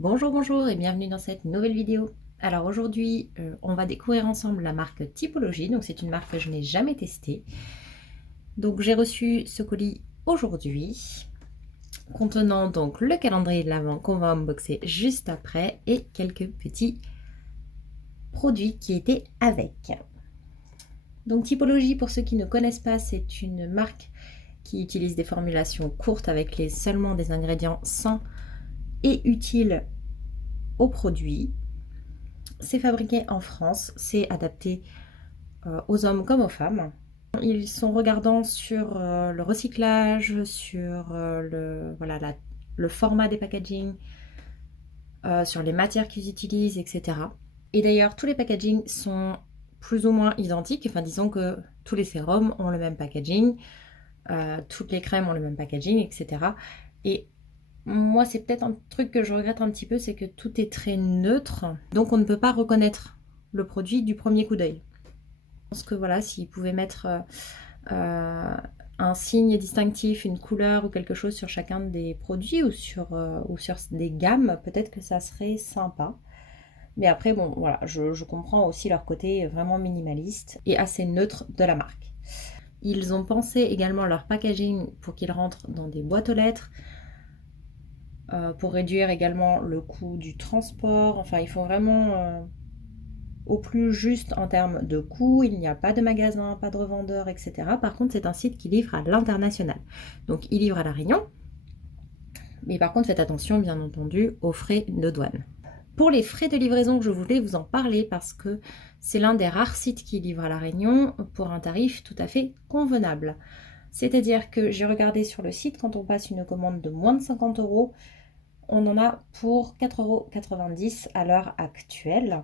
Bonjour, bonjour et bienvenue dans cette nouvelle vidéo. Alors aujourd'hui, on va découvrir ensemble la marque Typologie. Donc c'est une marque que je n'ai jamais testée. Donc j'ai reçu ce colis aujourd'hui, contenant donc le calendrier de l'Avent qu'on va unboxer juste après et quelques petits produits qui étaient avec. Donc Typologie, pour ceux qui ne connaissent pas, c'est une marque qui utilise des formulations courtes avec seulement des ingrédients sains et utiles aux produits. C'est fabriqué en France, c'est adapté aux hommes comme aux femmes. Ils sont regardants sur le recyclage, sur le format des packaging, sur les matières qu'ils utilisent, etc. Et d'ailleurs, tous les packagings sont plus ou moins identiques. Enfin, disons que tous les sérums ont le même packaging, toutes les crèmes ont le même packaging, etc. Et moi, c'est peut-être un truc que je regrette un petit peu, c'est que tout est très neutre. Donc, on ne peut pas reconnaître le produit du premier coup d'œil. Je pense que voilà, s'ils pouvaient mettre un signe distinctif, une couleur ou quelque chose sur chacun des produits ou sur des gammes, peut-être que ça serait sympa. Mais après, bon, voilà, je comprends aussi leur côté vraiment minimaliste et assez neutre de la marque. Ils ont pensé également leur packaging pour qu'ils rentrent dans des boîtes aux lettres, pour réduire également le coût du transport. Enfin, ils font vraiment au plus juste en termes de coût. Il n'y a pas de magasin, pas de revendeur, etc. Par contre, c'est un site qui livre à l'international. Donc, il livre à La Réunion. Mais par contre, faites attention, bien entendu, aux frais de douane. Pour les frais de livraison, je voulais vous en parler parce que c'est l'un des rares sites qui livre à La Réunion pour un tarif tout à fait convenable. C'est-à-dire que j'ai regardé sur le site, quand on passe une commande de moins de 50 €, on en a pour 4,90 € à l'heure actuelle.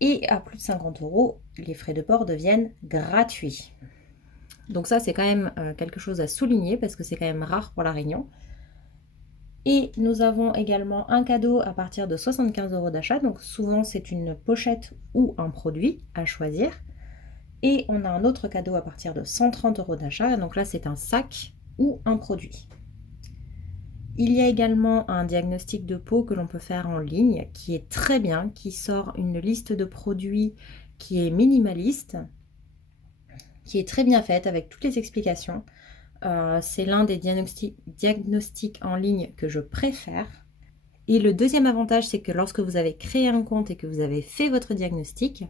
Et à plus de 50 €, les frais de port deviennent gratuits. Donc ça, c'est quand même quelque chose à souligner parce que c'est quand même rare pour La Réunion. Et nous avons également un cadeau à partir de 75 € d'achat. Donc souvent, c'est une pochette ou un produit à choisir. Et on a un autre cadeau à partir de 130 € d'achat. Donc là, c'est un sac ou un produit. Il y a également un diagnostic de peau que l'on peut faire en ligne qui est très bien, qui sort une liste de produits qui est minimaliste, qui est très bien faite avec toutes les explications. C'est l'un des diagnostics en ligne que je préfère. Et le deuxième avantage, c'est que lorsque vous avez créé un compte et que vous avez fait votre diagnostic,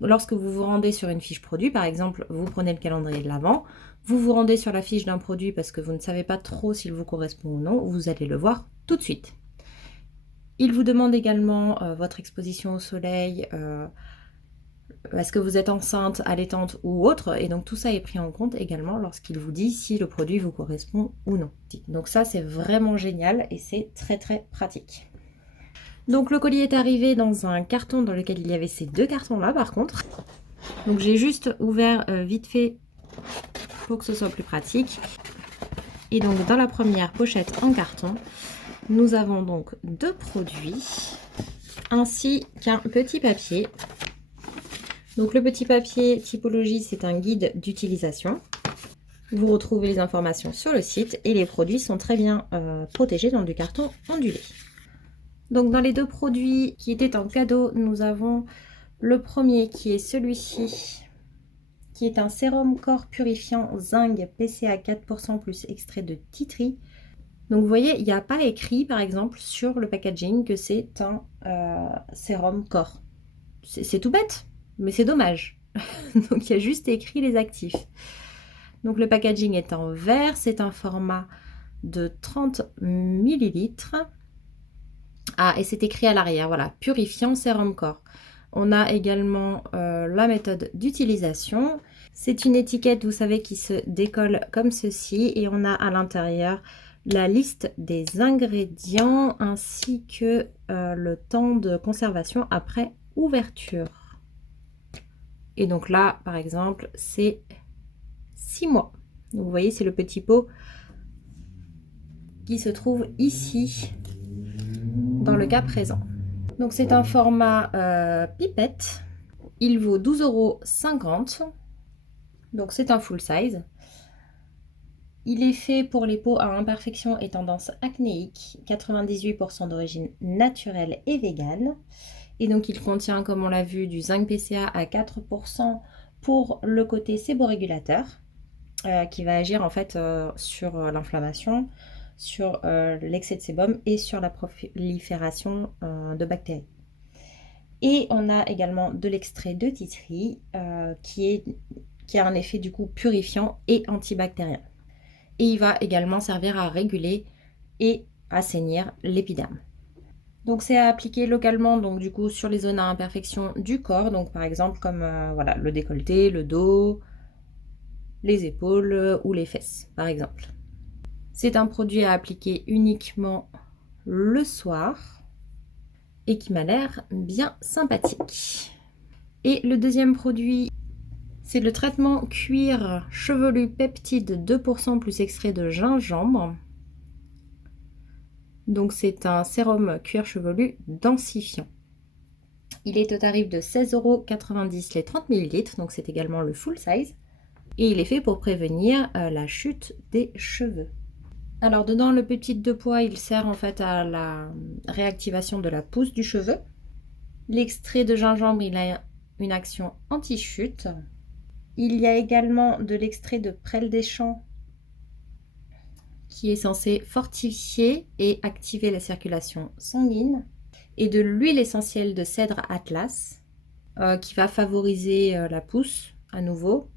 lorsque vous vous rendez sur une fiche produit, par exemple, vous prenez le calendrier de l'Avent, vous vous rendez sur la fiche d'un produit parce que vous ne savez pas trop s'il vous correspond ou non, vous allez le voir tout de suite. Il vous demande également votre exposition au soleil, est-ce que vous êtes enceinte, allaitante ou autre, et donc tout ça est pris en compte également lorsqu'il vous dit si le produit vous correspond ou non. Donc ça, c'est vraiment génial et c'est très très pratique. Donc le colis est arrivé dans un carton dans lequel il y avait ces deux cartons là par contre. Donc j'ai juste ouvert vite fait pour que ce soit plus pratique. Et donc dans la première pochette en carton, nous avons donc deux produits ainsi qu'un petit papier. Donc le petit papier Typologie, c'est un guide d'utilisation. Vous retrouvez les informations sur le site et les produits sont très bien protégés dans du carton ondulé. Donc dans les deux produits qui étaient en cadeau, nous avons le premier qui est celui-ci, qui est un sérum corps purifiant zinc PCA 4% plus extrait de tea tree. Donc vous voyez, il n'y a pas écrit par exemple sur le packaging que c'est un sérum corps. C'est tout bête, mais c'est dommage. Donc il y a juste écrit les actifs. Donc le packaging est en verre, c'est un format de 30 ml. Ah, et c'est écrit à l'arrière, voilà, purifiant sérum corps. On a également la méthode d'utilisation. C'est une étiquette, vous savez, qui se décolle comme ceci. Et on a à l'intérieur la liste des ingrédients ainsi que le temps de conservation après ouverture. Et donc là, par exemple, c'est 6 mois. Donc vous voyez, c'est le petit pot qui se trouve ici dans le cas présent. Donc c'est un format pipette. Il vaut 12,50 €. Donc c'est un full size. Il est fait pour les peaux à imperfection et tendance acnéique, 98% d'origine naturelle et végane. Et donc il contient, comme on l'a vu, du zinc PCA à 4% pour le côté séborégulateur, qui va agir en fait sur l'inflammation, sur l'excès de sébum et sur la prolifération de bactéries. Et on a également de l'extrait de tea tree qui a un effet du coup purifiant et antibactérien. Et il va également servir à réguler et assainir l'épiderme. Donc c'est à appliquer localement, donc du coup sur les zones à imperfection du corps, donc par exemple comme voilà, le décolleté, le dos, les épaules ou les fesses par exemple. C'est un produit à appliquer uniquement le soir et qui m'a l'air bien sympathique. Et le deuxième produit, c'est le traitement cuir chevelu peptide 2% plus extrait de gingembre. Donc c'est un sérum cuir chevelu densifiant. Il est au tarif de 16,90 € les 30 ml, donc c'est également le full size. Et il est fait pour prévenir la chute des cheveux. Alors dedans, le peptide de pois, il sert en fait à la réactivation de la pousse du cheveu. L'extrait de gingembre, il a une action anti-chute. Il y a également de l'extrait de prêle des champs qui est censé fortifier et activer la circulation sanguine. Et de l'huile essentielle de cèdre Atlas qui va favoriser la pousse à nouveau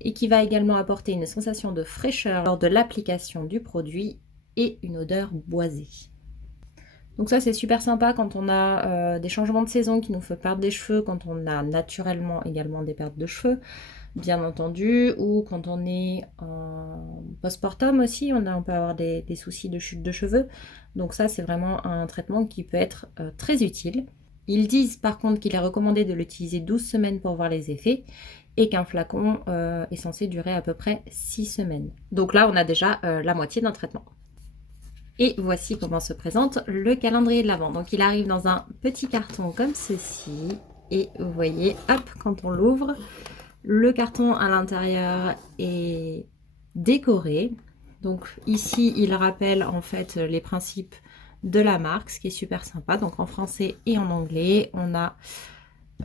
et qui va également apporter une sensation de fraîcheur lors de l'application du produit et une odeur boisée. Donc ça c'est super sympa quand on a des changements de saison qui nous font perdre des cheveux, quand on a naturellement également des pertes de cheveux, bien entendu, ou quand on est en postpartum aussi, on peut avoir des soucis de chute de cheveux. Donc ça c'est vraiment un traitement qui peut être très utile. Ils disent par contre qu'il est recommandé de l'utiliser 12 semaines pour voir les effets et qu'un flacon est censé durer à peu près 6 semaines. Donc là on a déjà la moitié d'un traitement. Et voici comment se présente le calendrier de l'Avent. Donc il arrive dans un petit carton comme ceci. Et vous voyez, hop, quand on l'ouvre, le carton à l'intérieur est décoré. Donc ici, il rappelle en fait les principes de la marque, ce qui est super sympa. Donc en français et en anglais, on a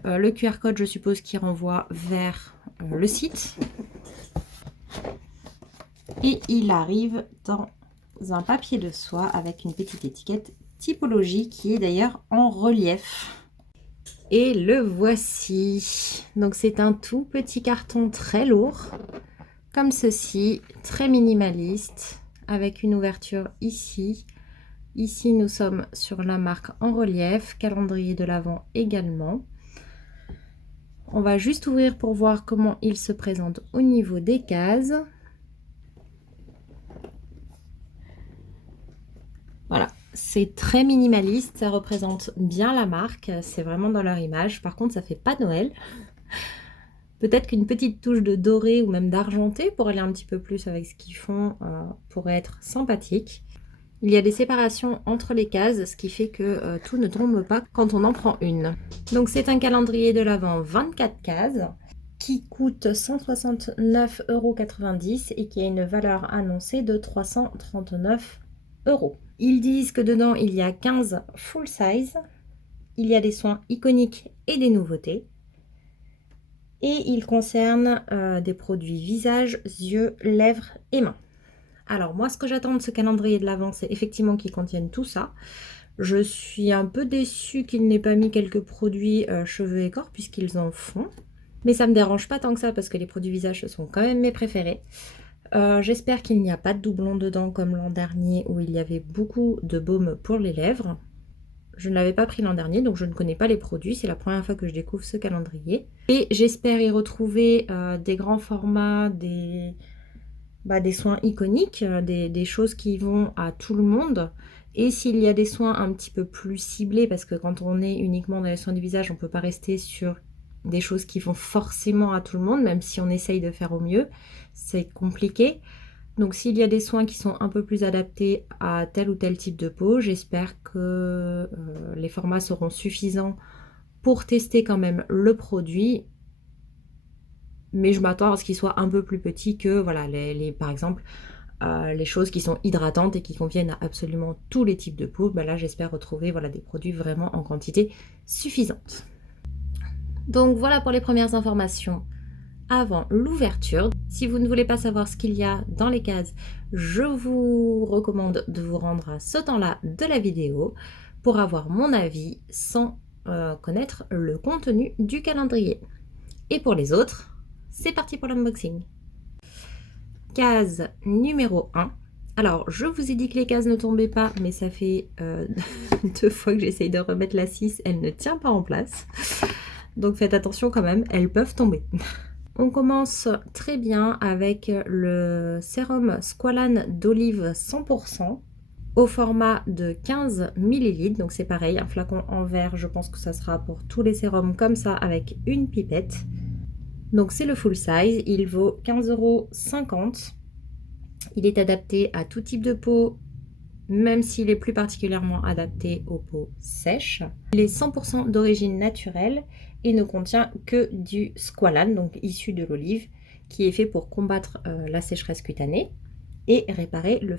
le QR code, je suppose, qui renvoie vers le site. Et il arrive dans un papier de soie avec une petite étiquette typologie qui est d'ailleurs en relief. Et le voici. Donc c'est un tout petit carton très lourd, comme ceci, très minimaliste, avec une ouverture ici. Ici nous sommes sur la marque en relief, calendrier de l'Avent également. On va juste ouvrir pour voir comment il se présente au niveau des cases. Voilà, c'est très minimaliste, ça représente bien la marque, c'est vraiment dans leur image. Par contre, ça fait pas Noël. Peut-être qu'une petite touche de doré ou même d'argenté pour aller un petit peu plus avec ce qu'ils font pourrait être sympathique. Il y a des séparations entre les cases, ce qui fait que tout ne tombe pas quand on en prend une. Donc c'est un calendrier de l'Avent 24 cases qui coûte 169,90 € et qui a une valeur annoncée de 339 €. Ils disent que dedans, il y a 15 full size. Il y a des soins iconiques et des nouveautés. Et il concerne des produits visage, yeux, lèvres et mains. Alors moi, ce que j'attends de ce calendrier de l'Avent, c'est effectivement qu'il contienne tout ça. Je suis un peu déçue qu'il n'ait pas mis quelques produits cheveux et corps, puisqu'ils en font. Mais ça ne me dérange pas tant que ça, parce que les produits visage, ce sont quand même mes préférés. J'espère qu'il n'y a pas de doublon dedans comme l'an dernier où il y avait beaucoup de baume pour les lèvres. Je ne l'avais pas pris l'an dernier, donc je ne connais pas les produits. C'est la première fois que je découvre ce calendrier. Et j'espère y retrouver des grands formats, des soins iconiques, des choses qui vont à tout le monde. Et s'il y a des soins un petit peu plus ciblés, parce que quand on est uniquement dans les soins du visage, on ne peut pas rester sur des choses qui vont forcément à tout le monde, même si on essaye de faire au mieux. C'est compliqué. Donc s'il y a des soins qui sont un peu plus adaptés à tel ou tel type de peau, j'espère que les formats seront suffisants pour tester quand même le produit. Mais je m'attends à ce qu'il soit un peu plus petit que, voilà, par exemple, les choses qui sont hydratantes et qui conviennent à absolument tous les types de peau, ben là j'espère retrouver voilà, des produits vraiment en quantité suffisante. Donc voilà pour les premières informations avant l'ouverture. Si vous ne voulez pas savoir ce qu'il y a dans les cases, je vous recommande de vous rendre à ce temps-là de la vidéo pour avoir mon avis sans connaître le contenu du calendrier. Et pour les autres, c'est parti pour l'unboxing. Case numéro 1. Alors, je vous ai dit que les cases ne tombaient pas, mais ça fait 2 fois que j'essaye de remettre la 6, elle ne tient pas en place. Donc faites attention quand même, elles peuvent tomber. On commence très bien avec le sérum Squalane d'olive 100% au format de 15 ml. Donc c'est pareil, un flacon en verre, je pense que ça sera pour tous les sérums comme ça avec une pipette. Donc c'est le full size, il vaut 15,50 €. Il est adapté à tout type de peau, même s'il est plus particulièrement adapté aux peaux sèches. Il est 100% d'origine naturelle et ne contient que du squalane, donc issu de l'olive, qui est fait pour combattre la sécheresse cutanée et réparer le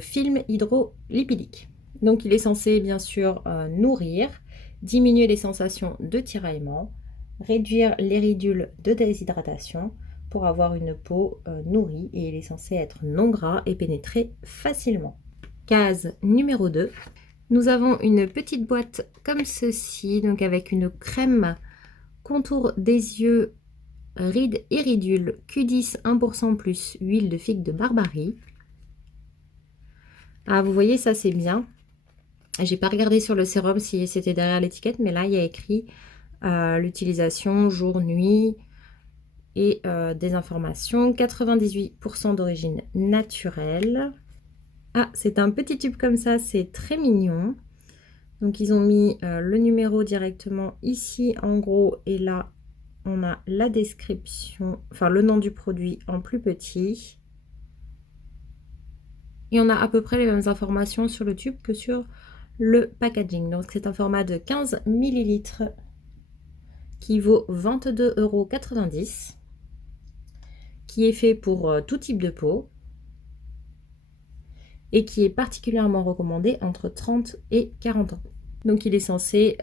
film hydrolipidique. Donc il est censé bien sûr nourrir, diminuer les sensations de tiraillement, réduire les ridules de déshydratation pour avoir une peau nourrie, et il est censé être non gras et pénétrer facilement. Case numéro 2. Nous avons une petite boîte comme ceci, donc avec une crème contour des yeux, rides et ridules, Q10 1% plus huile de figue de Barbarie. Ah, vous voyez, ça c'est bien. J'ai pas regardé sur le sérum si c'était derrière l'étiquette, mais là il y a écrit l'utilisation jour, nuit et des informations. 98% d'origine naturelle. Ah, c'est un petit tube comme ça, c'est très mignon. Donc ils ont mis le numéro directement ici en gros, et là on a la description, enfin le nom du produit en plus petit. Et on a à peu près les mêmes informations sur le tube que sur le packaging. Donc c'est un format de 15 ml qui vaut 22,90 €, qui est fait pour tout type de peau et qui est particulièrement recommandé entre 30 et 40 ans. Donc il est censé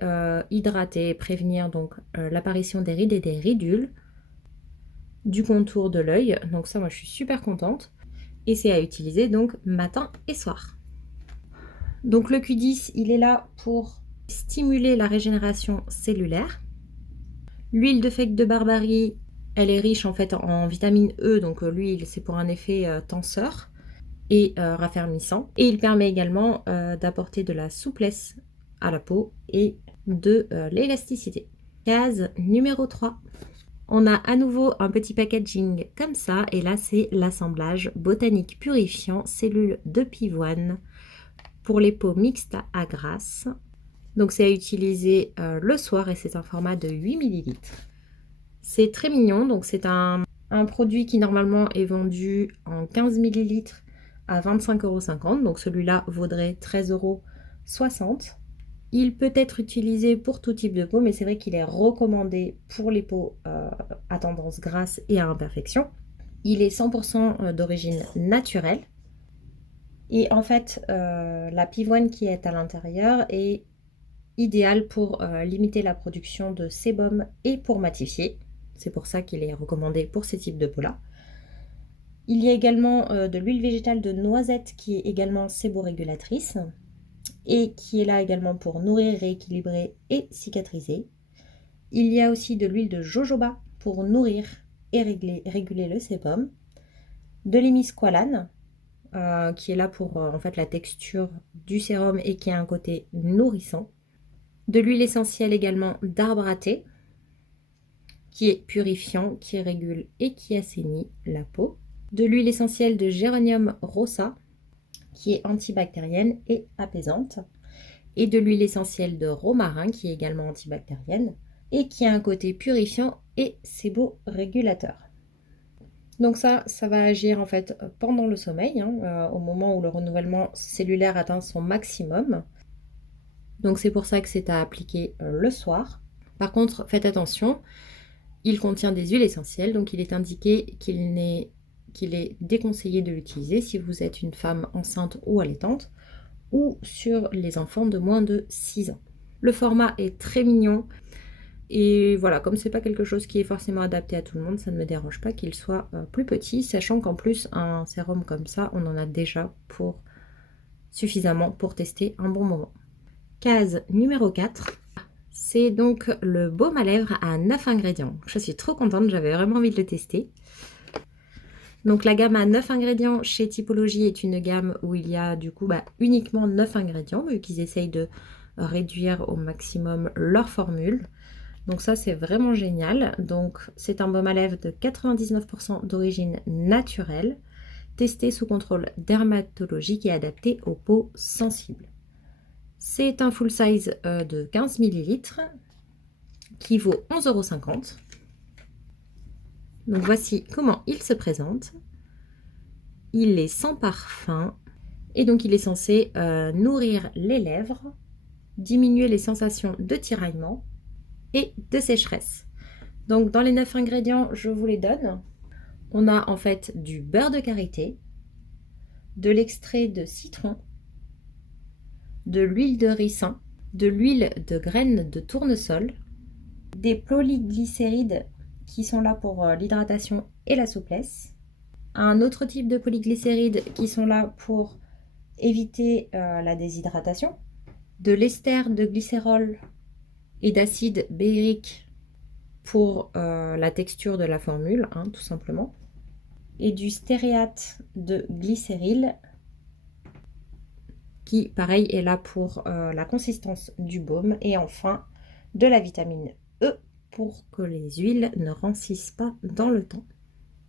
hydrater et prévenir donc l'apparition des rides et des ridules, du contour de l'œil. Donc ça, moi je suis super contente. Et c'est à utiliser donc matin et soir. Donc le Q10, il est là pour stimuler la régénération cellulaire. L'huile de figue de Barbarie, elle est riche en fait en vitamine E, donc l'huile c'est pour un effet tenseur et raffermissant. Et il permet également d'apporter de la souplesse à la peau et de l'élasticité. Case numéro 3. On a à nouveau un petit packaging comme ça, et là c'est l'assemblage botanique purifiant cellules de pivoine pour les peaux mixtes à grasse. Donc c'est à utiliser le soir et c'est un format de 8 ml. C'est très mignon, donc c'est un produit qui normalement est vendu en 15 ml à 25,50 €, donc celui-là vaudrait 13,60 €. Il peut être utilisé pour tout type de peau, mais c'est vrai qu'il est recommandé pour les peaux à tendance grasse et à imperfection. Il est 100% d'origine naturelle. Et en fait, la pivoine qui est à l'intérieur est idéale pour limiter la production de sébum et pour matifier. C'est pour ça qu'il est recommandé pour ces types de peau-là. Il y a également de l'huile végétale de noisette qui est également séborégulatrice et qui est là également pour nourrir, rééquilibrer et cicatriser. Il y a aussi de l'huile de jojoba pour nourrir et réguler le sébum. De l'hémisqualane qui est là pour en fait la texture du sérum et qui a un côté nourrissant. De l'huile essentielle également d'arbre à thé qui est purifiant, qui régule et qui assainit la peau. De l'huile essentielle de géranium rosa qui est antibactérienne et apaisante, et de l'huile essentielle de romarin qui est également antibactérienne et qui a un côté purifiant et séborégulateur. Donc ça va agir en fait pendant le sommeil, au moment où le renouvellement cellulaire atteint son maximum. Donc c'est pour ça que c'est à appliquer le soir. Par contre, faites attention, il contient des huiles essentielles, donc il est indiqué qu'il n'est qu'il est déconseillé de l'utiliser si vous êtes une femme enceinte ou allaitante ou sur les enfants de moins de 6 ans. Le format est très mignon et voilà, comme c'est pas quelque chose qui est forcément adapté à tout le monde, ça ne me dérange pas qu'il soit plus petit, sachant qu'en plus un sérum comme ça, on en a déjà pour suffisamment pour tester un bon moment. Case numéro 4, c'est donc le baume à lèvres à 9 ingrédients. Je suis trop contente, j'avais vraiment envie de le tester. Donc la gamme à 9 ingrédients chez Typologie est une gamme où il y a du coup uniquement 9 ingrédients, vu qu'ils essayent de réduire au maximum leur formule. Donc ça c'est vraiment génial. Donc c'est un baume à lèvres de 99% d'origine naturelle, testé sous contrôle dermatologique et adapté aux peaux sensibles. C'est un full size de 15 ml qui vaut 11,50 €. Donc voici comment il se présente. Il est sans parfum et donc il est censé nourrir les lèvres, diminuer les sensations de tiraillement et de sécheresse. Donc dans les 9 ingrédients, je vous les donne. On a en fait du beurre de karité, de l'extrait de citron, de l'huile de ricin, de l'huile de graines de tournesol, des polyglycérides qui sont là pour l'hydratation et la souplesse, un autre type de polyglycérides qui sont là pour éviter la déshydratation, de l'ester de glycérol et d'acide bérylique pour la texture de la formule, tout simplement, et du stéréate de glycéryl qui, pareil, est là pour la consistance du baume, et enfin de la vitamine E pour que les huiles ne rancissent pas dans le temps.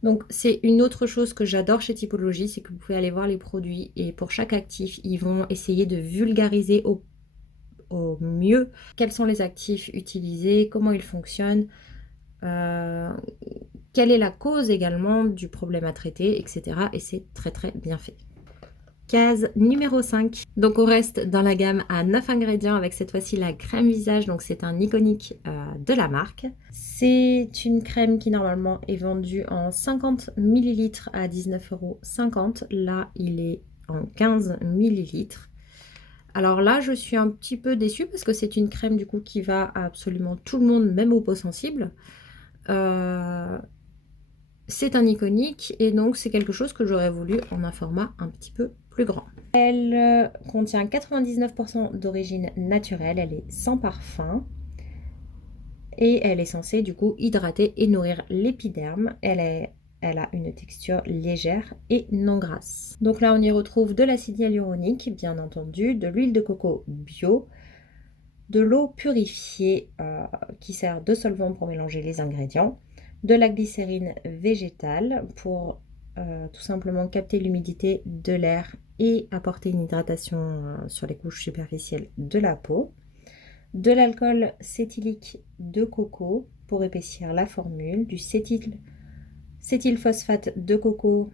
Donc c'est une autre chose que j'adore chez Typologie, c'est que vous pouvez aller voir les produits et pour chaque actif, ils vont essayer de vulgariser au mieux quels sont les actifs utilisés, comment ils fonctionnent, quelle est la cause également du problème à traiter, etc. Et c'est très très bien fait. Case numéro 5. Donc on reste dans la gamme à 9 ingrédients avec cette fois-ci la crème visage. Donc c'est un iconique de la marque. C'est une crème qui normalement est vendue en 50 ml à 19,50 €. Là il est en 15 ml. Alors là je suis un petit peu déçue parce que c'est une crème du coup qui va à absolument tout le monde, même aux peaux sensibles. C'est un iconique et donc c'est quelque chose que j'aurais voulu en un format un petit peu plus grand. Elle contient 99% d'origine naturelle, elle est sans parfum et elle est censée du coup hydrater et nourrir l'épiderme. Elle a une texture légère et non grasse. Donc là on y retrouve de l'acide hyaluronique bien entendu, de l'huile de coco bio, de l'eau purifiée qui sert de solvant pour mélanger les ingrédients, de la glycérine végétale pour tout simplement capter l'humidité de l'air et apporter une hydratation sur les couches superficielles de la peau, de l'alcool cétylique de coco pour épaissir la formule, du cétylphosphate de coco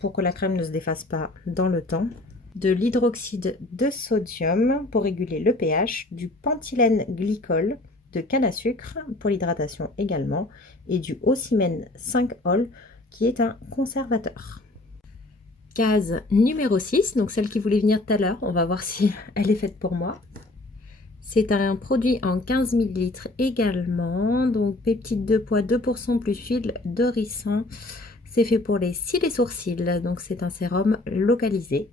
pour que la crème ne se défasse pas dans le temps, de l'hydroxyde de sodium pour réguler le pH, du pentylène glycol de canne à sucre pour l'hydratation également, et du ocimène 5-ol qui est un conservateur. Case numéro 6, donc celle qui voulait venir tout à l'heure, on va voir si elle est faite pour moi. C'est un produit en 15 ml également, donc peptide de pois 2% plus huile de ricin. C'est fait pour les cils et sourcils, donc c'est un sérum localisé.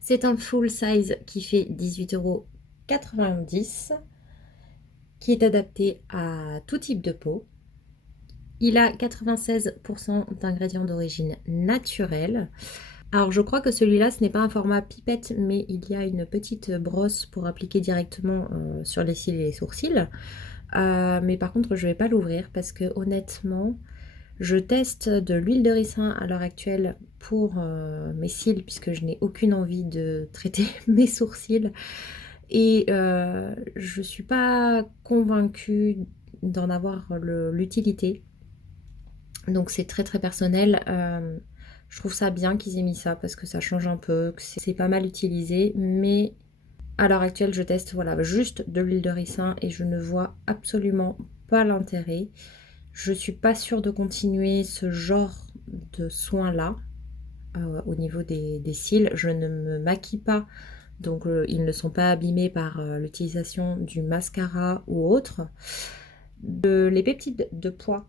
C'est un full size qui fait 18,90 €, qui est adapté à tout type de peau. Il a 96% d'ingrédients d'origine naturelle. Alors je crois que celui-là, ce n'est pas un format pipette, mais il y a une petite brosse pour appliquer directement sur les cils et les sourcils. Mais par contre, je ne vais pas l'ouvrir parce que honnêtement, je teste de l'huile de ricin à l'heure actuelle pour mes cils puisque je n'ai aucune envie de traiter mes sourcils. Et je ne suis pas convaincue d'en avoir l'utilité. Donc c'est très très personnel. Je trouve ça bien qu'ils aient mis ça parce que ça change un peu, que c'est pas mal utilisé. Mais à l'heure actuelle, je teste voilà, juste de l'huile de ricin et je ne vois absolument pas l'intérêt. Je suis pas sûre de continuer ce genre de soins-là au niveau des cils. Je ne me maquille pas, donc ils ne sont pas abîmés par l'utilisation du mascara ou autre. Les peptides de pois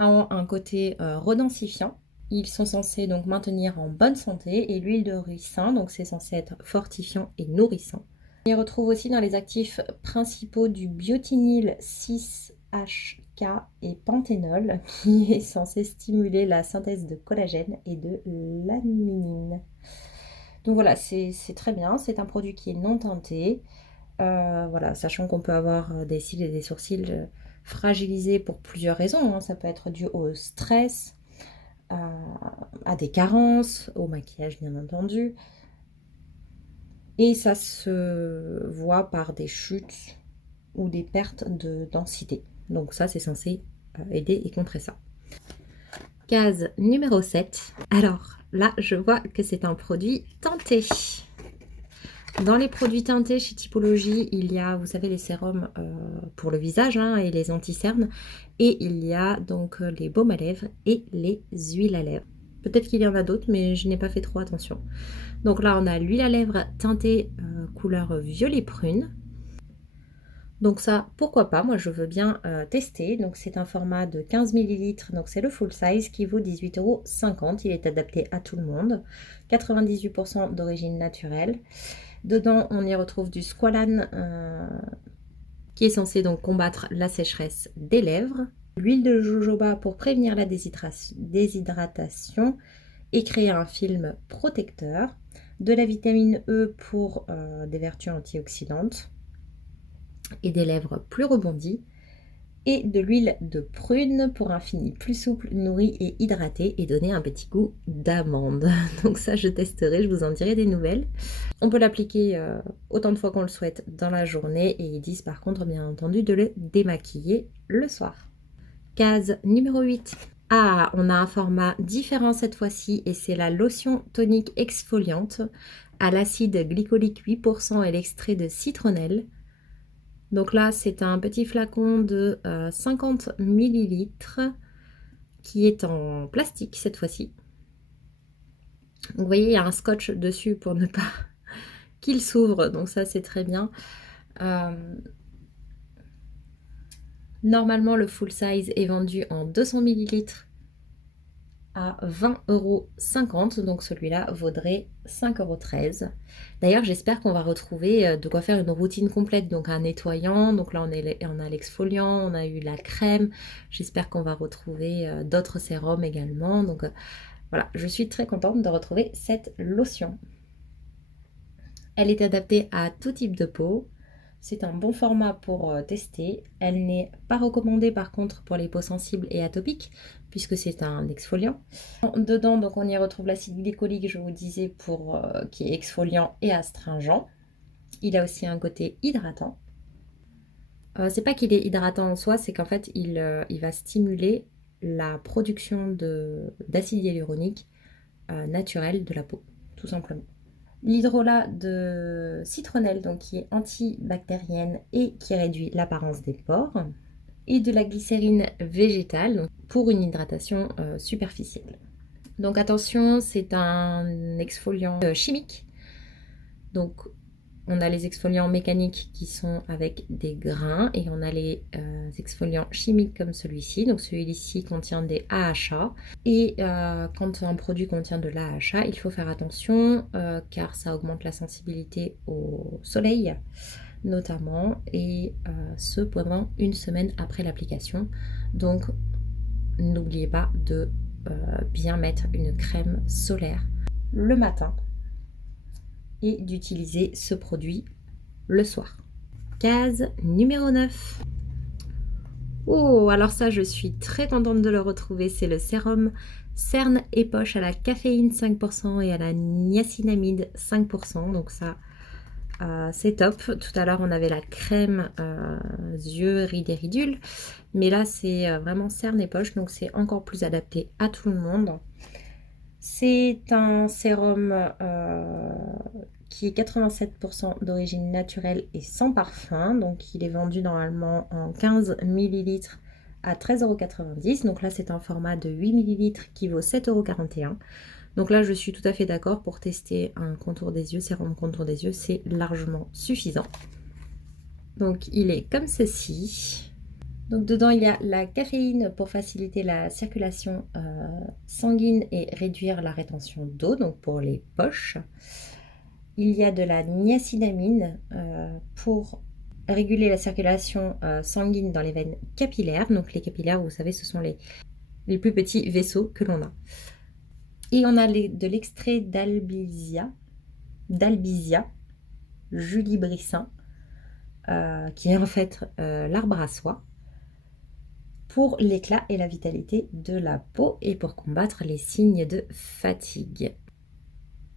ont un côté redensifiant. Ils sont censés donc maintenir en bonne santé et l'huile de ricin, donc c'est censé être fortifiant et nourrissant. On y retrouve aussi dans les actifs principaux du biotinyl 6-HK et panthénol qui est censé stimuler la synthèse de collagène et de laminine. Donc voilà, c'est très bien, c'est un produit qui est non teinté. Voilà, sachant qu'on peut avoir des cils et des sourcils fragilisés pour plusieurs raisons, hein. Ça peut être dû au stress, à des carences, au maquillage bien entendu. Et ça se voit par des chutes ou des pertes de densité. Donc ça, c'est censé aider et contrer ça. Case numéro 7. Alors là, je vois que c'est un produit teinté. Dans les produits teintés chez Typologie, il y a, vous savez, les sérums pour le visage hein, et les anti-cernes. Et il y a donc les baumes à lèvres et les huiles à lèvres. Peut-être qu'il y en a d'autres, mais je n'ai pas fait trop attention. Donc là, on a l'huile à lèvres teintée couleur violet prune. Donc ça, pourquoi pas, moi je veux bien tester. Donc c'est un format de 15 ml, donc c'est le full size qui vaut 18,50 €. Il est adapté à tout le monde. 98% d'origine naturelle. Dedans, on y retrouve du squalane qui est censé donc combattre la sécheresse des lèvres. L'huile de jojoba pour prévenir la déshydratation et créer un film protecteur. De la vitamine E pour des vertus antioxydantes et des lèvres plus rebondies. Et de l'huile de prune pour un fini plus souple, nourri et hydraté et donner un petit goût d'amande. Donc ça, je testerai, je vous en dirai des nouvelles. On peut l'appliquer autant de fois qu'on le souhaite dans la journée et ils disent par contre, bien entendu, de le démaquiller le soir. Case numéro 8. Ah, on a un format différent cette fois-ci et c'est la lotion tonique exfoliante à l'acide glycolique 8% et l'extrait de citronnelle. Donc là, c'est un petit flacon de 50 ml qui est en plastique cette fois-ci. Vous voyez, il y a un scotch dessus pour ne pas qu'il s'ouvre, donc ça c'est très bien. Normalement, le full size est vendu en 200 ml à 20,50 €, donc celui-là vaudrait 5,13 €. D'ailleurs, j'espère qu'on va retrouver de quoi faire une routine complète, donc un nettoyant, donc là on a l'exfoliant, on a eu la crème, j'espère qu'on va retrouver d'autres sérums également, donc voilà, je suis très contente de retrouver cette lotion. Elle est adaptée à tout type de peau. C'est un bon format pour tester. Elle n'est pas recommandée par contre pour les peaux sensibles et atopiques puisque c'est un exfoliant. Dedans, donc, on y retrouve l'acide glycolique, je vous disais, qui est exfoliant et astringent. Il a aussi un côté hydratant. C'est pas qu'il est hydratant en soi, c'est qu'en fait, il va stimuler la production d'acide hyaluronique naturel de la peau, tout simplement. L'hydrolat de citronnelle, donc qui est antibactérienne et qui réduit l'apparence des pores. Et de la glycérine végétale donc pour une hydratation superficielle. Donc attention, c'est un exfoliant chimique. Donc on a les exfoliants mécaniques qui sont avec des grains et on a les exfoliants chimiques comme celui-ci. Donc celui-ci contient des AHA et quand un produit contient de l'AHA, il faut faire attention car ça augmente la sensibilité au soleil notamment et ce pendant une semaine après l'application. Donc n'oubliez pas de bien mettre une crème solaire le matin et d'utiliser ce produit le soir. Case numéro 9. Oh, alors ça, je suis très contente de le retrouver. C'est le sérum Cerne et Poche à la caféine 5% et à la niacinamide 5%. Donc ça, c'est top. Tout à l'heure, on avait la crème yeux, rides et ridules. Mais là, c'est vraiment Cerne et Poche. Donc c'est encore plus adapté à tout le monde. C'est un sérum qui est 87% d'origine naturelle et sans parfum. Donc il est vendu normalement en 15 ml à 13,90 €. Donc là, c'est un format de 8 millilitres qui vaut 7,41 €. Donc là, je suis tout à fait d'accord pour tester un contour des yeux, sérum contour des yeux, c'est largement suffisant. Donc il est comme ceci. Donc dedans, il y a la caféine pour faciliter la circulation sanguine et réduire la rétention d'eau, donc pour les poches. Il y a de la niacinamide pour réguler la circulation sanguine dans les veines capillaires. Donc les capillaires, vous savez, ce sont les plus petits vaisseaux que l'on a. Et on a de l'extrait d'albizia julibrissin, qui est en fait l'arbre à soie, pour l'éclat et la vitalité de la peau et pour combattre les signes de fatigue.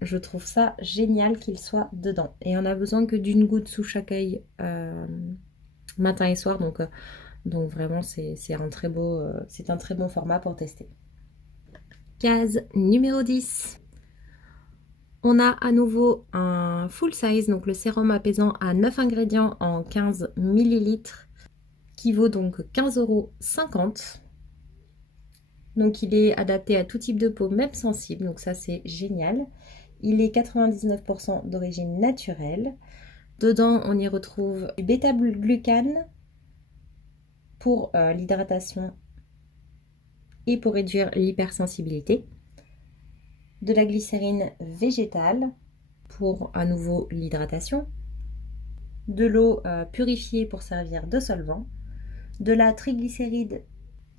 Je trouve ça génial qu'il soit dedans. Et on a besoin que d'une goutte sous chaque œil matin et soir. Donc vraiment, c'est un très bon format pour tester. Case numéro 10. On a à nouveau un full size, donc le sérum apaisant à 9 ingrédients en 15 millilitres, qui vaut donc 15,50 €. Donc il est adapté à tout type de peau, même sensible, donc ça c'est génial. Il est 99% d'origine naturelle. Dedans, on y retrouve du bêta-glucane pour l'hydratation et pour réduire l'hypersensibilité. De la glycérine végétale pour à nouveau l'hydratation. De l'eau purifiée pour servir de solvant. De la triglycéride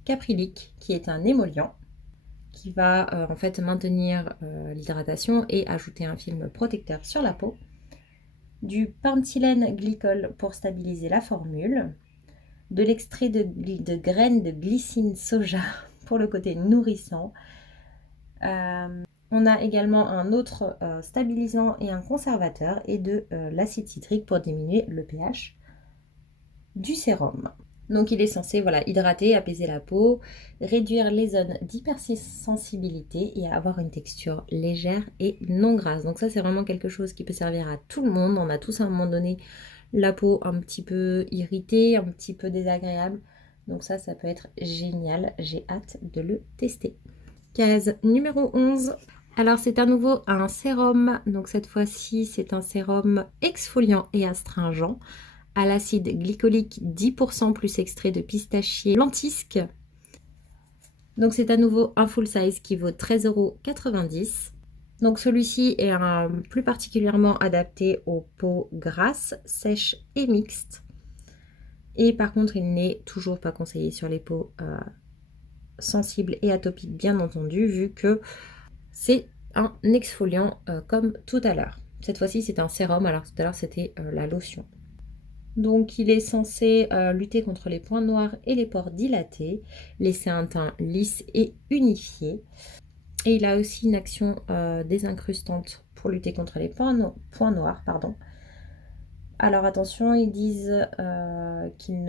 caprylique qui est un émollient qui va en fait maintenir l'hydratation et ajouter un film protecteur sur la peau. Du pentylène glycol pour stabiliser la formule. De l'extrait de graines de glycine soja pour le côté nourrissant. On a également un autre stabilisant et un conservateur et de l'acide citrique pour diminuer le pH du sérum. Donc il est censé hydrater, apaiser la peau, réduire les zones d'hypersensibilité et avoir une texture légère et non grasse. Donc ça c'est vraiment quelque chose qui peut servir à tout le monde. On a tous à un moment donné la peau un petit peu irritée, un petit peu désagréable. Donc ça peut être génial. J'ai hâte de le tester. Case numéro 11. Alors c'est à nouveau un sérum. Donc cette fois-ci c'est un sérum exfoliant et astringent à l'acide glycolique 10% plus extrait de pistachier lentisque. Donc c'est à nouveau un full size qui vaut 13,90 €. Donc celui-ci est plus particulièrement adapté aux peaux grasses, sèches et mixtes. Et par contre, il n'est toujours pas conseillé sur les peaux sensibles et atopiques, bien entendu, vu que c'est un exfoliant comme tout à l'heure. Cette fois-ci, c'est un sérum, alors tout à l'heure, c'était la lotion. Donc il est censé lutter contre les points noirs et les pores dilatés, laisser un teint lisse et unifié. Et il a aussi une action désincrustante pour lutter contre les points noirs. Alors attention, ils disent qu'il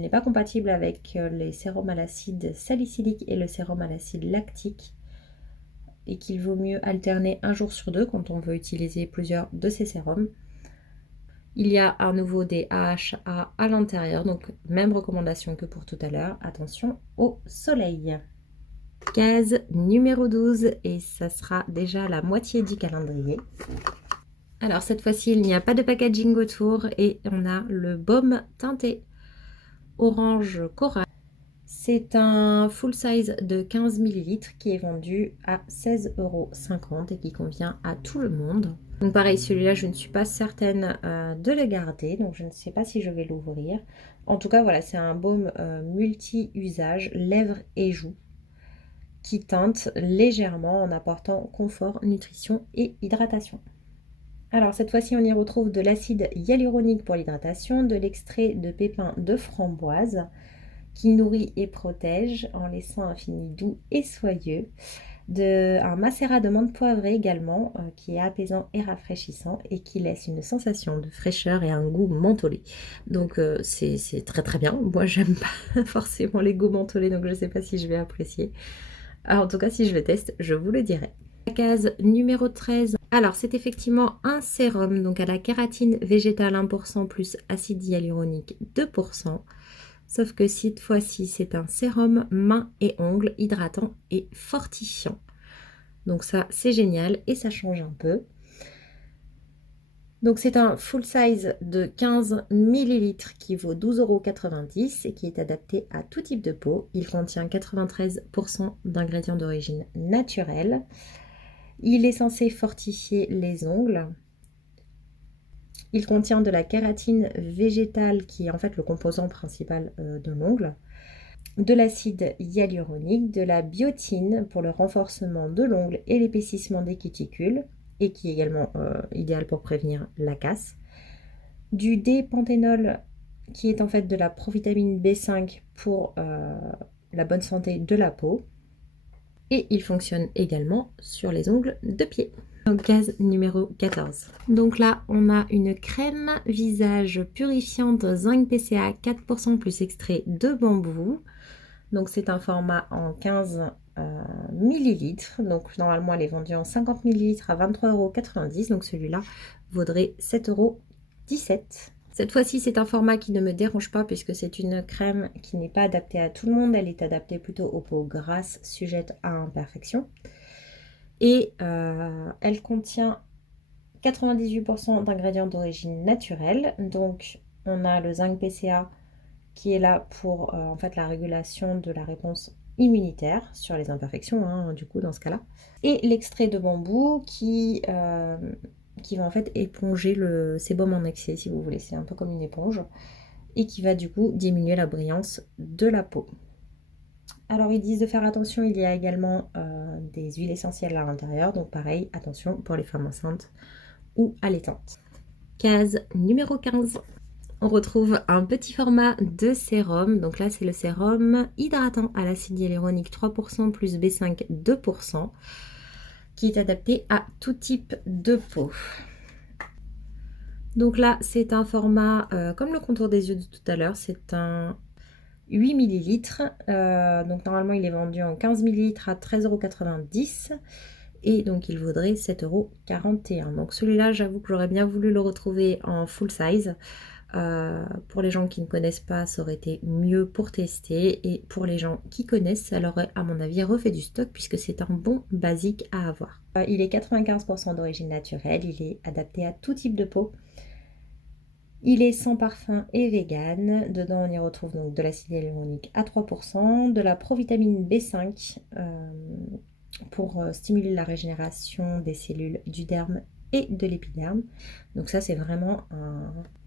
n'est pas compatible avec les sérums à l'acide salicylique et le sérum à l'acide lactique. Et qu'il vaut mieux alterner un jour sur deux quand on veut utiliser plusieurs de ces sérums. Il y a à nouveau des AHA à l'intérieur, donc même recommandation que pour tout à l'heure. Attention au soleil. Case numéro 12 et ça sera déjà la moitié du calendrier. Alors cette fois-ci, il n'y a pas de packaging autour et on a le baume teinté orange corail. C'est un full size de 15 millilitres qui est vendu à 16,50 € et qui convient à tout le monde. Donc pareil, celui-là, je ne suis pas certaine de le garder, donc je ne sais pas si je vais l'ouvrir. En tout cas, voilà, c'est un baume multi-usage, lèvres et joues, qui teinte légèrement en apportant confort, nutrition et hydratation. Alors cette fois-ci, on y retrouve de l'acide hyaluronique pour l'hydratation, de l'extrait de pépins de framboise, qui nourrit et protège en laissant un fini doux et soyeux. Un macérat de menthe poivrée également, qui est apaisant et rafraîchissant et qui laisse une sensation de fraîcheur et un goût mentholé. Donc c'est très très bien. Moi j'aime pas forcément les goûts mentholés, donc je ne sais pas si je vais apprécier. Alors, en tout cas, si je le teste, je vous le dirai. La case numéro 13. Alors, c'est effectivement un sérum, donc à la kératine végétale 1% plus acide hyaluronique 2%. Sauf que cette fois-ci, c'est un sérum mains et ongles hydratant et fortifiant. Donc ça, c'est génial et ça change un peu. Donc c'est un full size de 15 millilitres qui vaut 12,90 € et qui est adapté à tout type de peau. Il contient 93% d'ingrédients d'origine naturelle. Il est censé fortifier les ongles. Il contient de la kératine végétale qui est en fait le composant principal de l'ongle, de l'acide hyaluronique, de la biotine pour le renforcement de l'ongle et l'épaississement des cuticules et qui est également idéal pour prévenir la casse, du D-panthénol qui est en fait de la provitamine B5 pour la bonne santé de la peau et il fonctionne également sur les ongles de pied. Donc case numéro 14. Donc là on a une crème visage purifiante zinc PCA 4% plus extrait de bambou. Donc c'est un format en 15 millilitres. Donc normalement elle est vendue en 50 millilitres à 23,90 €. Donc celui-là vaudrait 7,17 €. Cette fois-ci c'est un format qui ne me dérange pas puisque c'est une crème qui n'est pas adaptée à tout le monde. Elle est adaptée plutôt aux peaux grasses sujettes à imperfection. Et elle contient 98% d'ingrédients d'origine naturelle. Donc on a le zinc PCA qui est là pour en fait la régulation de la réponse immunitaire sur les imperfections, hein, du coup dans ce cas-là. Et l'extrait de bambou qui va en fait éponger le sébum en excès si vous voulez, c'est un peu comme une éponge et qui va du coup diminuer la brillance de la peau. Alors ils disent de faire attention, il y a également des huiles essentielles à l'intérieur, donc pareil, attention pour les femmes enceintes ou allaitantes. Case numéro 15. On retrouve un petit format de sérum. Donc là, c'est le sérum hydratant à l'acide hyaluronique 3% plus B5 2% qui est adapté à tout type de peau. Donc là, c'est un format comme le contour des yeux de tout à l'heure. C'est un 8 millilitres. Donc normalement, il est vendu en 15 millilitres à 13,90 € et donc il vaudrait 7,41 €. Donc celui-là, j'avoue que j'aurais bien voulu le retrouver en full size. Pour les gens qui ne connaissent pas, ça aurait été mieux pour tester. Et pour les gens qui connaissent, ça leur aurait, à mon avis, refait du stock puisque c'est un bon basique à avoir. Il est 95% d'origine naturelle. Il est adapté à tout type de peau. Il est sans parfum et vegan. Dedans, on y retrouve donc de l'acide hyaluronique à 3%, de la provitamine B5 pour stimuler la régénération des cellules du derme et de l'épiderme. Donc ça, c'est vraiment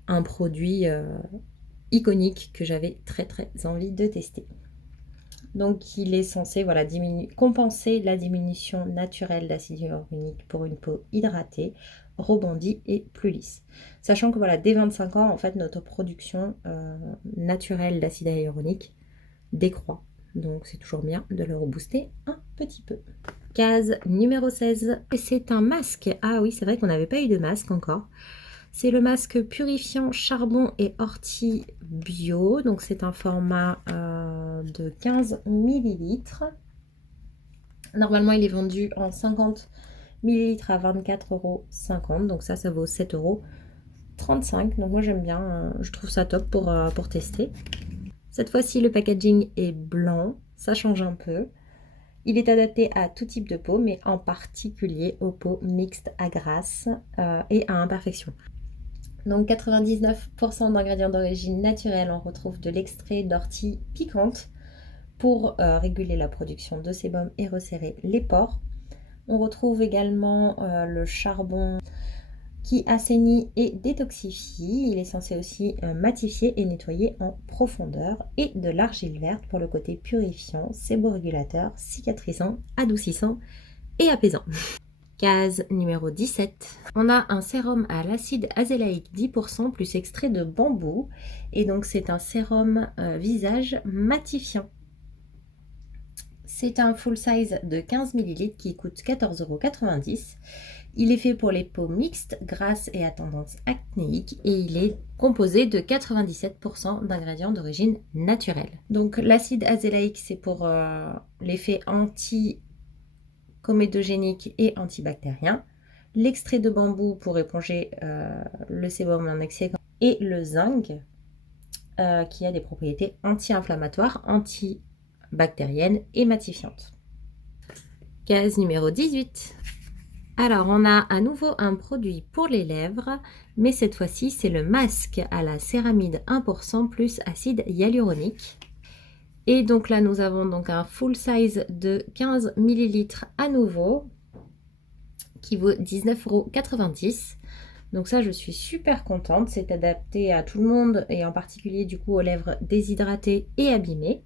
un produit iconique que j'avais très envie de tester. Donc il est censé voilà, compenser la diminution naturelle d'acide hyaluronique pour une peau hydratée, rebondie et plus lisse. Sachant que voilà, dès 25 ans, en fait, notre production naturelle d'acide hyaluronique décroît. Donc c'est toujours bien de le rebooster un petit peu. Case numéro 16. C'est un masque. Ah oui, c'est vrai qu'on n'avait pas eu de masque encore. C'est le masque purifiant charbon et ortie bio. Donc c'est un format de 15 millilitres. Normalement, il est vendu en 50 millilitres à 24,50 €. Donc ça vaut 7,35 €. Donc moi j'aime bien, je trouve ça top pour tester. Cette fois-ci, le packaging est blanc. Ça change un peu. Il est adapté à tout type de peau, mais en particulier aux peaux mixtes à grasse et à imperfection. Donc 99% d'ingrédients d'origine naturelle, on retrouve de l'extrait d'ortie piquante pour réguler la production de sébum et resserrer les pores. On retrouve également le charbon qui assainit et détoxifie. Il est censé aussi matifier et nettoyer en profondeur. Et de l'argile verte pour le côté purifiant, séborégulateur, cicatrisant, adoucissant et apaisant. Case numéro 17. On a un sérum à l'acide azélaïque 10% plus extrait de bambou. Et donc c'est un sérum visage matifiant. C'est un full size de 15 ml qui coûte 14,90 €. Il est fait pour les peaux mixtes, grasses et à tendance acnéique et il est composé de 97% d'ingrédients d'origine naturelle. Donc l'acide azélaïque, c'est pour l'effet anti-comédogénique et antibactérien. L'extrait de bambou pour éponger le sébum en excès et le zinc qui a des propriétés anti-inflammatoires, antibactériennes et matifiantes. Case numéro 18. Alors, on a à nouveau un produit pour les lèvres, mais cette fois-ci, c'est le masque à la céramide 1% plus acide hyaluronique. Et donc là, nous avons donc un full size de 15 ml à nouveau, qui vaut 19,90 €. Donc ça, je suis super contente. C'est adapté à tout le monde et en particulier du coup aux lèvres déshydratées et abîmées.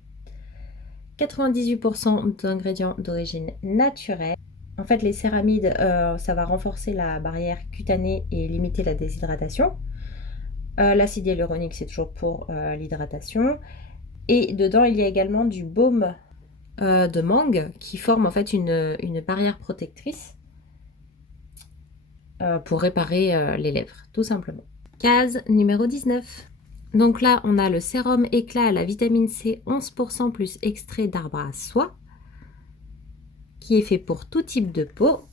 98% d'ingrédients d'origine naturelle. En fait, les céramides, ça va renforcer la barrière cutanée et limiter la déshydratation. L'acide hyaluronique, c'est toujours pour l'hydratation. Et dedans, il y a également du baume de mangue qui forme en fait une barrière protectrice pour réparer les lèvres, tout simplement. Case numéro 19. Donc là, on a le sérum éclat à la vitamine C 11% plus extrait d'arbre à soie, qui est fait pour tout type de peau.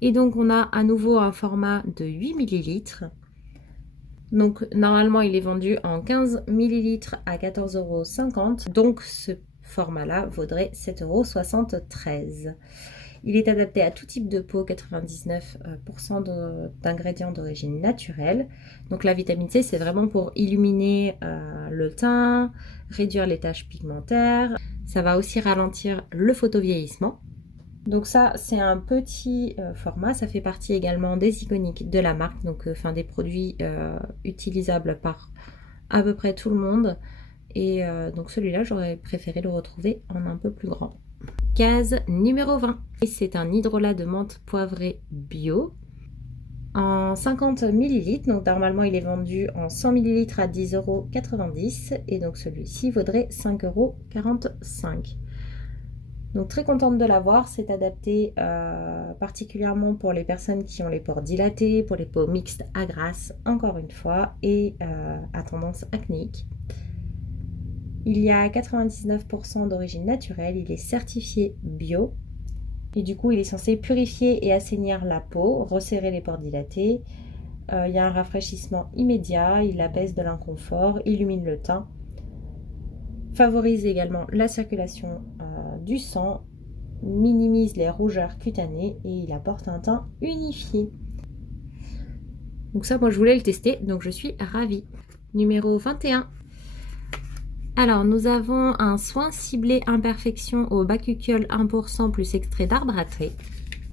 Et donc, on a à nouveau un format de 8 ml. Donc, normalement, il est vendu en 15 ml à 14,50 €. Donc, ce format-là vaudrait 7,73 €. Il est adapté à tout type de peau, 99% d'ingrédients d'origine naturelle. Donc la vitamine C, c'est vraiment pour illuminer le teint, réduire les taches pigmentaires. Ça va aussi ralentir le photovieillissement. Donc ça, c'est un petit format. Ça fait partie également des iconiques de la marque, donc des produits utilisables par à peu près tout le monde. Et donc celui-là, j'aurais préféré le retrouver en un peu plus grand. Case numéro 20. Et c'est un hydrolat de menthe poivrée bio en 50 ml. Donc normalement il est vendu en 100 ml à 10,90 € et donc celui-ci vaudrait 5,45 €. Donc très contente de l'avoir. C'est adapté particulièrement pour les personnes qui ont les pores dilatés, pour les peaux mixtes à grasse, encore une fois, et à tendance acnéique. Il y a 99% d'origine naturelle, il est certifié bio et du coup il est censé purifier et assainir la peau, resserrer les pores dilatés. Il y a un rafraîchissement immédiat, il apaise de l'inconfort, illumine le teint, favorise également la circulation du sang, minimise les rougeurs cutanées et il apporte un teint unifié. Donc ça, moi je voulais le tester, donc je suis ravie. Numéro 21. Alors, nous avons un soin ciblé imperfection au bacucol 1% plus extrait d'arbre à thé.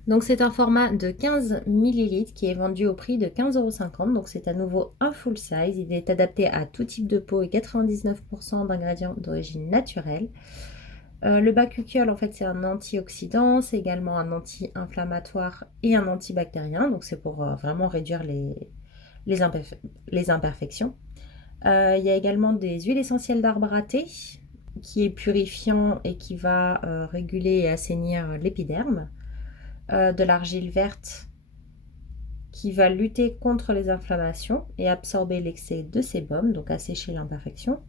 Donc, c'est un format de 15 ml qui est vendu au prix de 15,50 €. Donc, c'est à nouveau un full size. Il est adapté à tout type de peau et 99% d'ingrédients d'origine naturelle. Le bacucol, en fait, c'est un antioxydant. C'est également un anti-inflammatoire et un antibactérien. Donc, c'est pour vraiment réduire les imperfections. Il y a également des huiles essentielles d'arbre à thé qui est purifiant et qui va réguler et assainir l'épiderme. De l'argile verte qui va lutter contre les inflammations et absorber l'excès de sébum, donc assécher l'imperfection.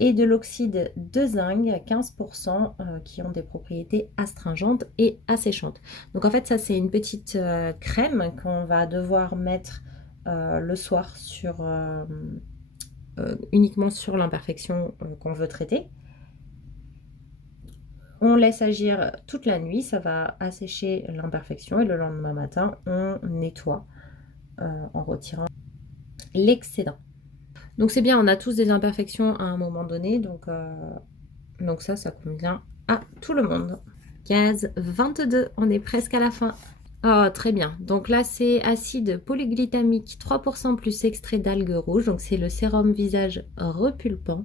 Et de l'oxyde de zinc, 15%, qui ont des propriétés astringentes et asséchantes. Donc en fait, ça c'est une petite crème qu'on va devoir mettre le soir uniquement sur l'imperfection qu'on veut traiter. On laisse agir toute la nuit, ça va assécher l'imperfection et le lendemain matin, on nettoie en retirant l'excédent. Donc c'est bien, on a tous des imperfections à un moment donné, donc ça convient à tout le monde. Case 22, on est presque à la fin. Oh, très bien. Donc là, c'est acide polyglycamique 3% plus extrait d'algues rouges. Donc c'est le sérum visage repulpant.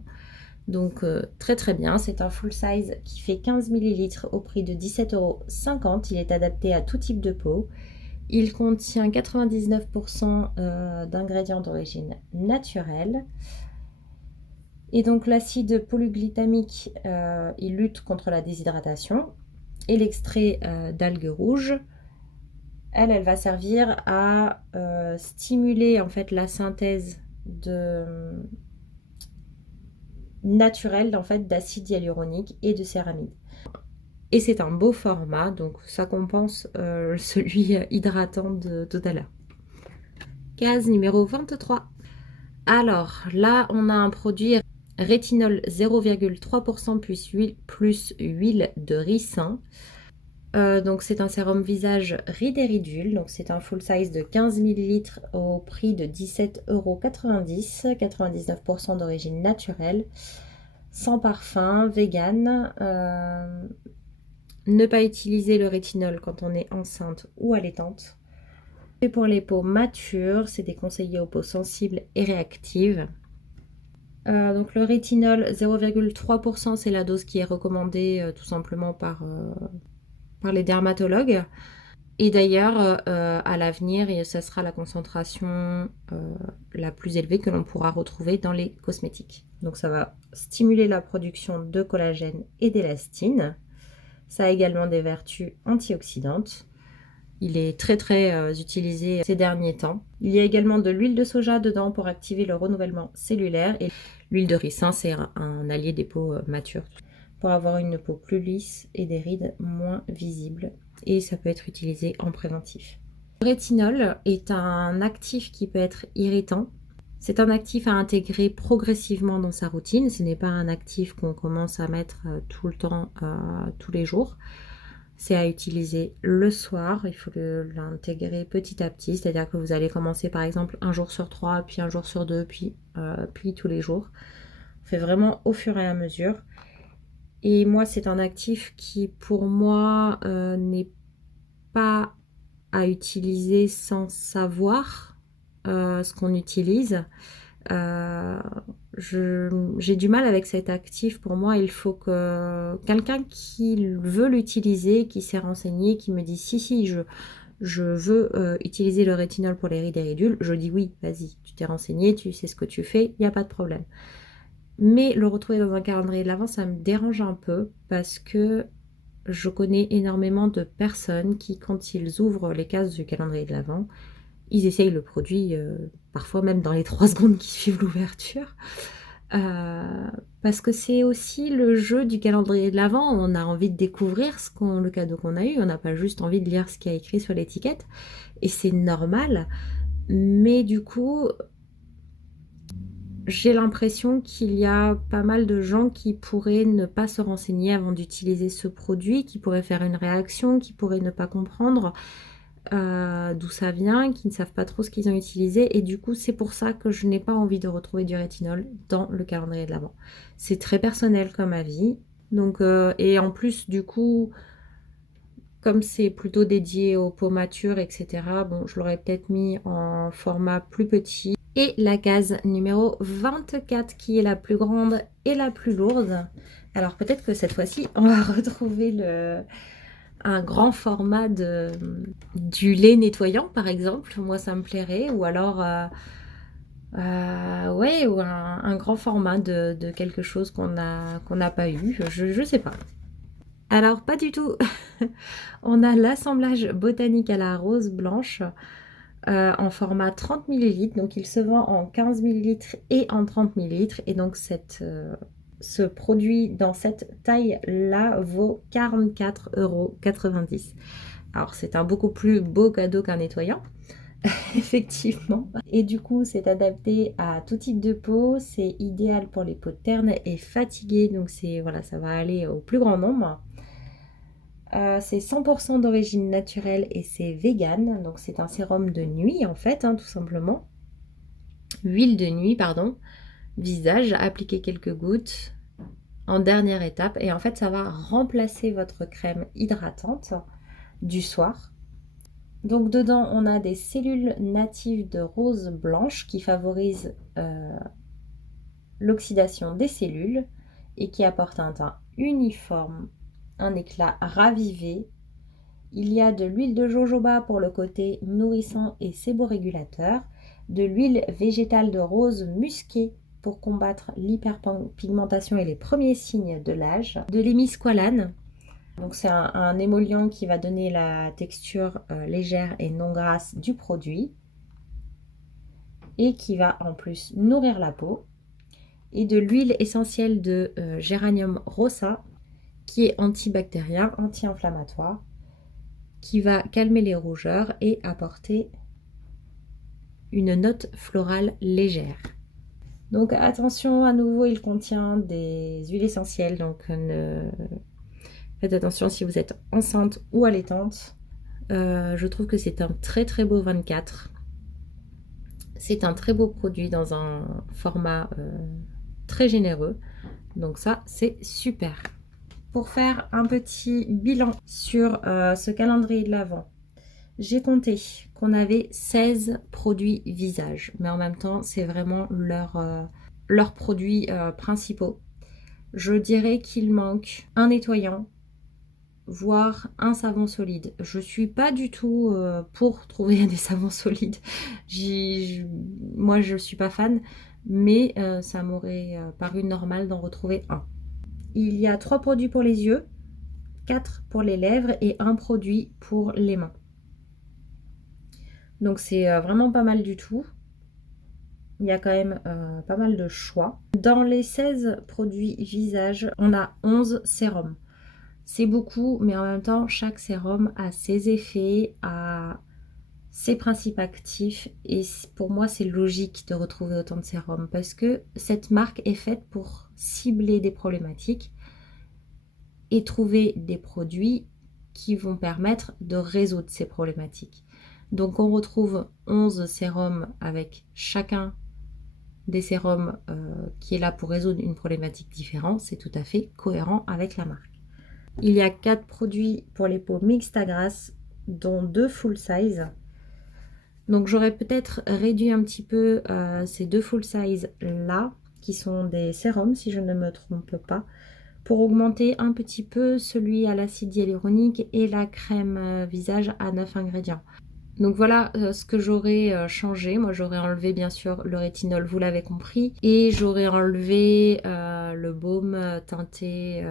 Donc très très bien. C'est un full size qui fait 15 ml au prix de 17,50 €. Il est adapté à tout type de peau. Il contient 99% d'ingrédients d'origine naturelle. Et donc l'acide polyglycamique, il lutte contre la déshydratation. Et l'extrait d'algues rouges, elle va servir à stimuler en fait la synthèse naturelle en fait d'acide hyaluronique et de céramide. Et c'est un beau format, donc ça compense celui hydratant de tout à l'heure. Case numéro 23. Alors là, on a un produit rétinol 0,3% plus huile de ricin. Donc c'est un sérum visage Rideridul, donc c'est un full size de 15 ml au prix de 17,90 €, 99% d'origine naturelle, sans parfum, vegan. Ne pas utiliser le rétinol quand on est enceinte ou allaitante. Et pour les peaux matures, c'est déconseillé aux peaux sensibles et réactives. Donc le rétinol 0,3%, c'est la dose qui est recommandée tout simplement par les dermatologues. Et d'ailleurs, à l'avenir, ça sera la concentration la plus élevée que l'on pourra retrouver dans les cosmétiques. Donc ça va stimuler la production de collagène et d'élastine. Ça a également des vertus antioxydantes. Il est très utilisé ces derniers temps. Il y a également de l'huile de soja dedans pour activer le renouvellement cellulaire. Et l'huile de ricin, c'est un allié des peaux matures pour avoir une peau plus lisse et des rides moins visibles. Et ça peut être utilisé en préventif. Le rétinol est un actif qui peut être irritant. C'est un actif à intégrer progressivement dans sa routine. Ce n'est pas un actif qu'on commence à mettre tout le temps, tous les jours. C'est à utiliser le soir. Il faut l'intégrer petit à petit. C'est-à-dire que vous allez commencer par exemple un jour sur 3, puis un jour sur 2, puis tous les jours. On fait vraiment au fur et à mesure. Et moi, c'est un actif qui, pour moi, n'est pas à utiliser sans savoir ce qu'on utilise. J'ai du mal avec cet actif. Pour moi, il faut que quelqu'un qui veut l'utiliser, qui s'est renseigné, qui me dit si, je veux utiliser le rétinol pour les rides et ridules, je dis oui, vas-y, tu t'es renseigné, tu sais ce que tu fais, il n'y a pas de problème. Mais le retrouver dans un calendrier de l'Avent, ça me dérange un peu parce que je connais énormément de personnes qui, quand ils ouvrent les cases du calendrier de l'Avent, ils essayent le produit, parfois même dans les 3 secondes qui suivent l'ouverture. Parce que c'est aussi le jeu du calendrier de l'Avent. On a envie de découvrir le cadeau qu'on a eu. On n'a pas juste envie de lire ce qu'il y a écrit sur l'étiquette. Et c'est normal. Mais du coup, j'ai l'impression qu'il y a pas mal de gens qui pourraient ne pas se renseigner avant d'utiliser ce produit, qui pourraient faire une réaction, qui pourraient ne pas comprendre d'où ça vient, qui ne savent pas trop ce qu'ils ont utilisé. Et du coup, c'est pour ça que je n'ai pas envie de retrouver du rétinol dans le calendrier de l'Avent. C'est très personnel comme avis. Donc, et en plus, du coup, comme c'est plutôt dédié aux peaux matures, etc., bon, je l'aurais peut-être mis en format plus petit. Et la case numéro 24 qui est la plus grande et la plus lourde. Alors peut-être que cette fois-ci, on va retrouver un grand format du lait nettoyant, par exemple. Moi, ça me plairait. Ou alors, ouais, ou un grand format de quelque chose qu'on n'a pas eu. Je sais pas. Alors, pas du tout. On a l'assemblage botanique à la rose blanche en format 30 ml. Donc, il se vend en 15 ml et en 30 ml. Et donc, ce produit dans cette taille-là vaut 44,90 €. Alors, c'est un beaucoup plus beau cadeau qu'un nettoyant, effectivement. Et du coup, c'est adapté à tout type de peau. C'est idéal pour les peaux ternes et fatiguées. Donc, voilà, ça va aller au plus grand nombre. C'est 100% d'origine naturelle et c'est vegan. Donc, c'est un sérum de nuit, en fait, tout simplement. Huile de nuit, pardon. Visage, appliquer quelques gouttes en dernière étape. Et en fait, ça va remplacer votre crème hydratante du soir. Donc, dedans, on a des cellules natives de rose blanche qui favorisent l'oxydation des cellules et qui apportent un teint uniforme, un éclat ravivé. Il y a de l'huile de jojoba pour le côté nourrissant et séborégulateur, de l'huile végétale de rose musquée pour combattre l'hyperpigmentation et les premiers signes de l'âge, de l'hémisqualane. Donc c'est un émollient qui va donner la texture légère et non grasse du produit et qui va en plus nourrir la peau. Et de l'huile essentielle de géranium rosa qui est antibactérien, anti-inflammatoire, qui va calmer les rougeurs et apporter une note florale légère. Donc attention, à nouveau, il contient des huiles essentielles, donc faites attention si vous êtes enceinte ou allaitante. Je trouve que c'est un très très beau 24. C'est un très beau produit dans un format très généreux. Donc ça, c'est super. Pour faire un petit bilan sur ce calendrier de l'Avent, j'ai compté qu'on avait 16 produits visage. Mais en même temps, c'est vraiment leurs produits principaux. Je dirais qu'il manque un nettoyant, voire un savon solide. Je suis pas du tout pour trouver des savons solides. Moi, je suis pas fan, mais ça m'aurait paru normal d'en retrouver un. Il y a 3 produits pour les yeux, 4 pour les lèvres et un produit pour les mains. Donc c'est vraiment pas mal du tout. Il y a quand même pas mal de choix. Dans les 16 produits visage, on a 11 sérums. C'est beaucoup, mais en même temps, chaque sérum a ses effets, a ses principes actifs. Et pour moi, c'est logique de retrouver autant de sérums parce que cette marque est faite pour cibler des problématiques et trouver des produits qui vont permettre de résoudre ces problématiques. Donc on retrouve 11 sérums avec chacun des sérums qui est là pour résoudre une problématique différente. C'est tout à fait cohérent avec la marque. Il y a 4 produits pour les peaux mixtes à grasse, dont 2 full size. Donc j'aurais peut-être réduit un petit peu ces 2 full size là, qui sont des sérums si je ne me trompe pas, pour augmenter un petit peu celui à l'acide hyaluronique et la crème visage à 9 ingrédients. Donc voilà ce que j'aurais changé. Moi j'aurais enlevé bien sûr le rétinol, vous l'avez compris, et j'aurais enlevé le baume teinté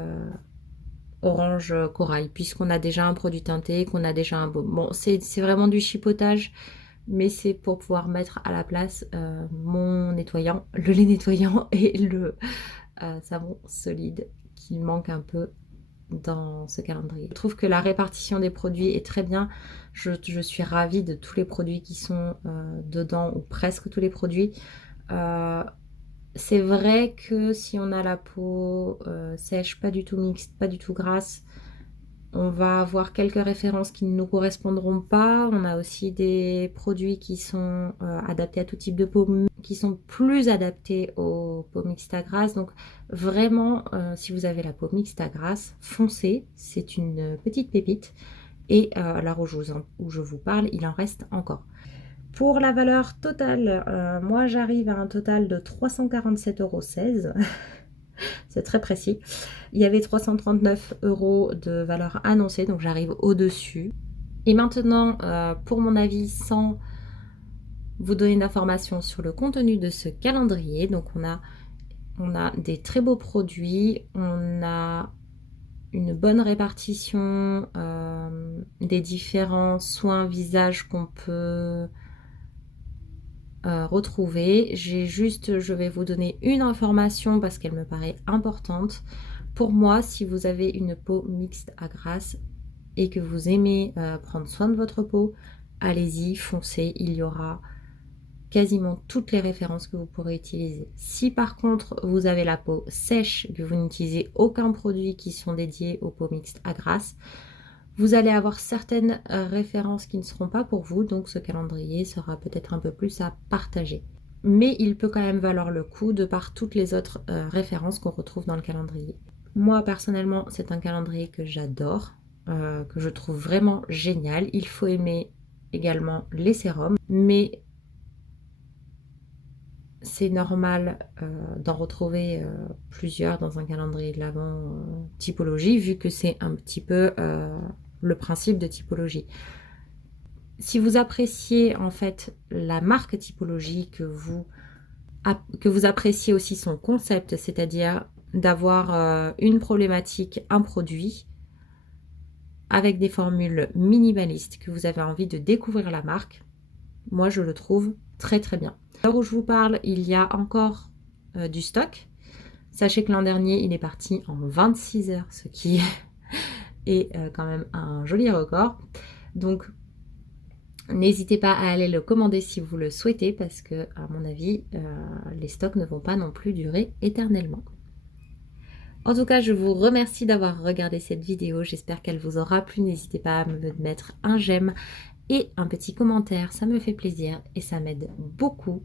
orange corail, puisqu'on a déjà un produit teinté, qu'on a déjà un baume. Bon, c'est vraiment du chipotage, mais c'est pour pouvoir mettre à la place mon nettoyant, le lait nettoyant et le savon solide qui manque un peu dans ce calendrier. Je trouve que la répartition des produits est très bien. Je suis ravie de tous les produits qui sont dedans, ou presque tous les produits. C'est vrai que si on a la peau sèche, pas du tout mixte, pas du tout grasse, on va avoir quelques références qui ne nous correspondront pas. On a aussi des produits qui sont adaptés à tout type de peau, qui sont plus adaptés aux peaux mixtes à grasse. Donc vraiment, si vous avez la peau mixte à grasse, foncez. C'est une petite pépite. Et à l'heure où je vous parle, il en reste encore. Pour la valeur totale, moi j'arrive à un total de 347,16 €. C'est très précis. Il y avait 339 € de valeur annoncée, donc j'arrive au-dessus. Et maintenant, pour mon avis, sans vous donner d'informations sur le contenu de ce calendrier, donc on a des très beaux produits, on a une bonne répartition des différents soins visage qu'on peut retrouver. Je vais vous donner une information parce qu'elle me paraît importante. Pour moi, si vous avez une peau mixte à grasse et que vous aimez prendre soin de votre peau, allez-y, foncez, il y aura quasiment toutes les références que vous pourrez utiliser. Si par contre vous avez la peau sèche, que vous n'utilisez aucun produit qui sont dédiés aux peaux mixtes à grasse, vous allez avoir certaines références qui ne seront pas pour vous, donc ce calendrier sera peut-être un peu plus à partager. Mais il peut quand même valoir le coup de par toutes les autres références qu'on retrouve dans le calendrier. Moi personnellement, c'est un calendrier que j'adore, que je trouve vraiment génial. Il faut aimer également les sérums, mais c'est normal d'en retrouver plusieurs dans un calendrier de l'Avent typologie, vu que c'est un petit peu le principe de typologie. Si vous appréciez en fait la marque typologie, que vous appréciez aussi son concept, c'est-à-dire d'avoir une problématique, un produit, avec des formules minimalistes, que vous avez envie de découvrir la marque, moi je le trouve très très bien. À l'heure où je vous parle, il y a encore du stock. Sachez que l'an dernier, il est parti en 26 heures, ce qui est quand même un joli record. Donc, N'hésitez pas à aller le commander si vous le souhaitez parce que, à mon avis, les stocks ne vont pas non plus durer éternellement. En tout cas, je vous remercie d'avoir regardé cette vidéo. J'espère qu'elle vous aura plu. N'hésitez pas à me mettre un j'aime et un petit commentaire. Ça me fait plaisir et ça m'aide beaucoup.